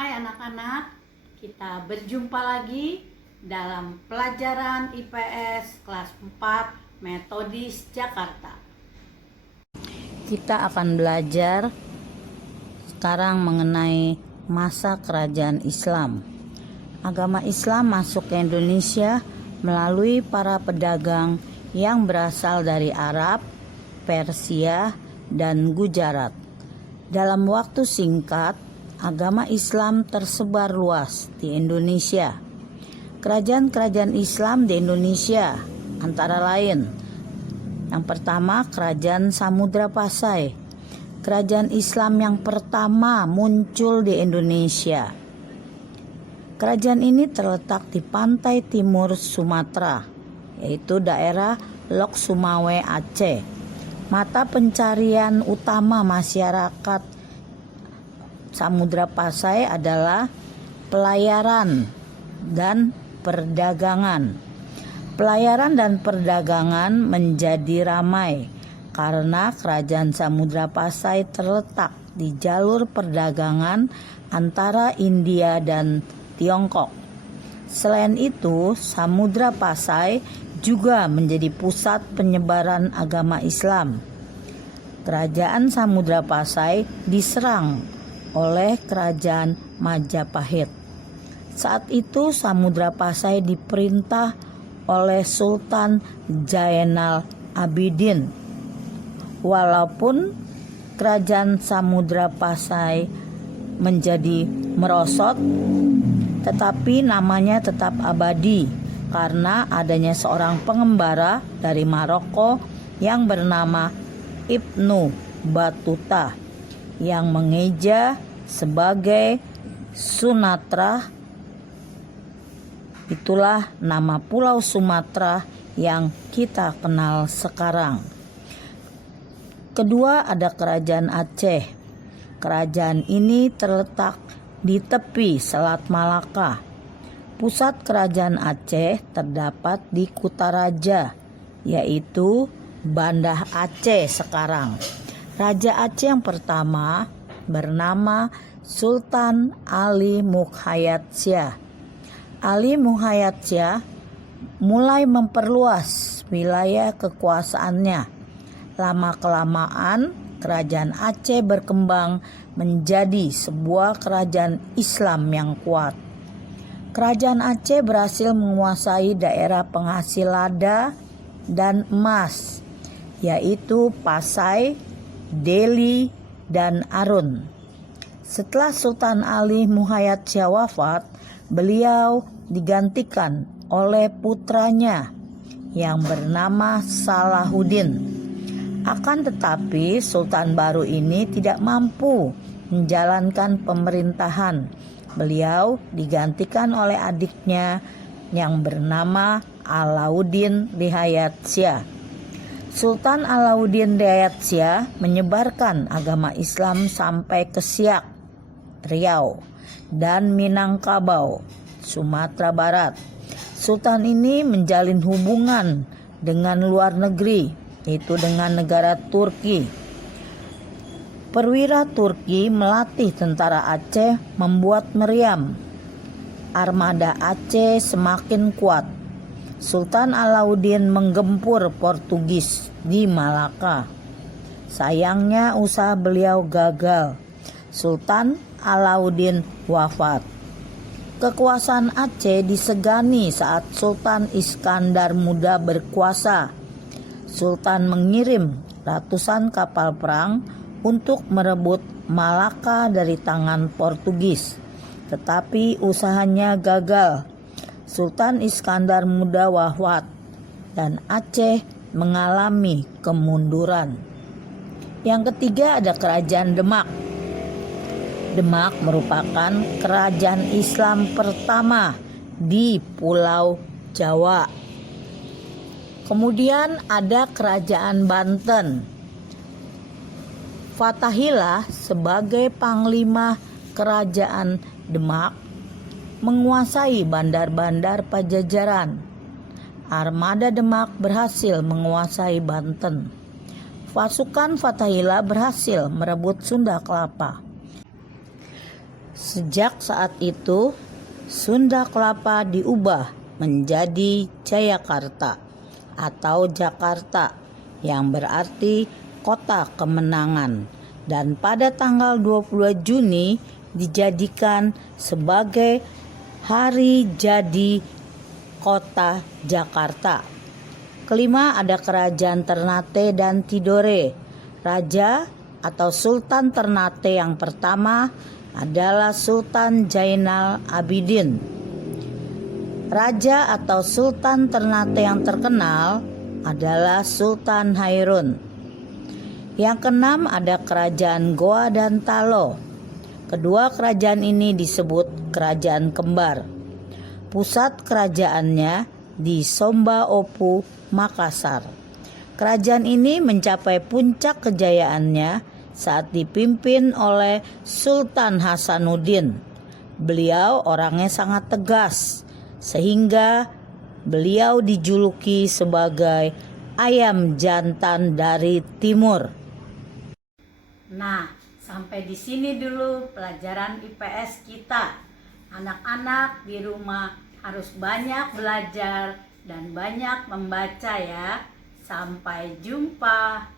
Hai anak-anak, kita berjumpa lagi dalam pelajaran IPS kelas 4 Metodis Jakarta. Kita akan belajar sekarang mengenai masa kerajaan Islam. Agama Islam masuk ke Indonesia melalui para pedagang yang berasal dari Arab, Persia, dan Gujarat. Dalam waktu singkat, agama Islam tersebar luas di Indonesia. Kerajaan-kerajaan Islam di Indonesia antara lain: yang pertama, Kerajaan Samudra Pasai, kerajaan Islam yang pertama muncul di Indonesia. Kerajaan ini terletak di pantai timur Sumatera, yaitu daerah Lok Sumawe, Aceh. Mata pencarian utama masyarakat Samudra Pasai adalah pelayaran dan perdagangan. Pelayaran dan perdagangan menjadi ramai karena kerajaan Samudra Pasai terletak di jalur perdagangan antara India dan Tiongkok. Selain itu, Samudra Pasai juga menjadi pusat penyebaran agama Islam. Kerajaan Samudra Pasai diserang oleh kerajaan Majapahit. Saat itu Samudra Pasai diperintah oleh Sultan Zainal Abidin. Walaupun kerajaan Samudra Pasai menjadi merosot, tetapi namanya tetap abadi karena adanya seorang pengembara dari Maroko yang bernama Ibnu Battuta yang mengeja sebagai Sunatra. Itulah nama Pulau Sumatera yang kita kenal sekarang. Kedua, ada Kerajaan Aceh. Kerajaan ini terletak di tepi Selat Malaka. Pusat kerajaan Aceh terdapat di Kutaraja, yaitu Banda Aceh sekarang. Raja Aceh yang pertama bernama Sultan Ali Mukhayat Syah. Ali Mukhayat Syah mulai memperluas wilayah kekuasaannya. Lama-kelamaan kerajaan Aceh berkembang menjadi sebuah kerajaan Islam yang kuat. Kerajaan Aceh berhasil menguasai daerah penghasil lada dan emas, yaitu Pasai, Deli, dan Arun. Setelah Sultan Ali Mukhayat Syah wafat, beliau digantikan oleh putranya yang bernama Salahuddin. Akan tetapi Sultan baru ini tidak mampu menjalankan pemerintahan. Beliau digantikan oleh adiknya yang bernama Alauddin Lihayat Syah. Sultan Alauddin Lihayat Syah menyebarkan agama Islam sampai ke Siak, Riau, dan Minangkabau, Sumatera Barat. Sultan ini menjalin hubungan dengan luar negeri, yaitu dengan negara Turki. Perwira Turki melatih tentara Aceh membuat meriam. Armada Aceh semakin kuat. Sultan Alauddin menggempur Portugis di Malaka. Sayangnya usaha beliau gagal. Sultan Alauddin wafat. Kekuasaan Aceh disegani saat Sultan Iskandar Muda berkuasa. Sultan mengirim ratusan kapal perang untuk merebut Malaka dari tangan Portugis, tetapi usahanya gagal. Sultan Iskandar Muda wafat dan Aceh mengalami kemunduran. Yang ketiga, ada Kerajaan Demak. Demak merupakan kerajaan Islam pertama di Pulau Jawa. Kemudian ada Kerajaan Banten. Fathahillah sebagai panglima kerajaan Demak menguasai bandar-bandar Pajajaran. Armada Demak berhasil menguasai Banten. Pasukan Fathahillah berhasil merebut Sunda Kelapa. Sejak saat itu, Sunda Kelapa diubah menjadi Jayakarta atau Jakarta yang berarti kota kemenangan, dan pada tanggal 22 Juni dijadikan sebagai hari jadi kota Jakarta. Kelima, ada Kerajaan Ternate dan Tidore. Raja atau Sultan Ternate yang pertama adalah Sultan Zainal Abidin. Raja atau Sultan Ternate yang terkenal adalah Sultan Hairun. Yang keenam, ada Kerajaan Goa dan Talo. Kedua kerajaan ini disebut kerajaan kembar. Pusat kerajaannya di Somba Opu, Makassar. Kerajaan ini mencapai puncak kejayaannya saat dipimpin oleh Sultan Hasanuddin. Beliau orangnya sangat tegas, sehingga beliau dijuluki sebagai ayam jantan dari timur. Nah, sampai di sini dulu pelajaran IPS kita. Anak-anak di rumah harus banyak belajar dan banyak membaca ya. Sampai jumpa.